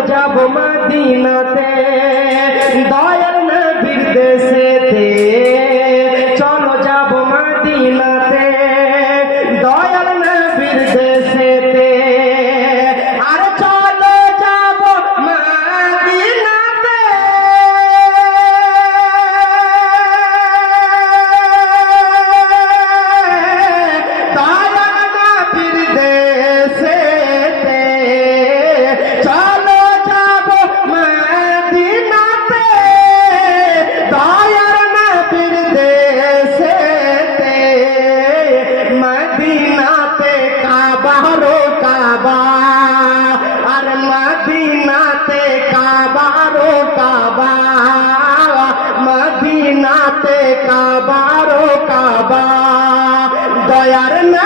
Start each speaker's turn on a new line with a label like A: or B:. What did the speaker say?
A: যাব মদিনাতে। দয়াল নবীর দেশেতে। চলো যাব মদিনাতে। দয়াল নবীর দেশে yaar na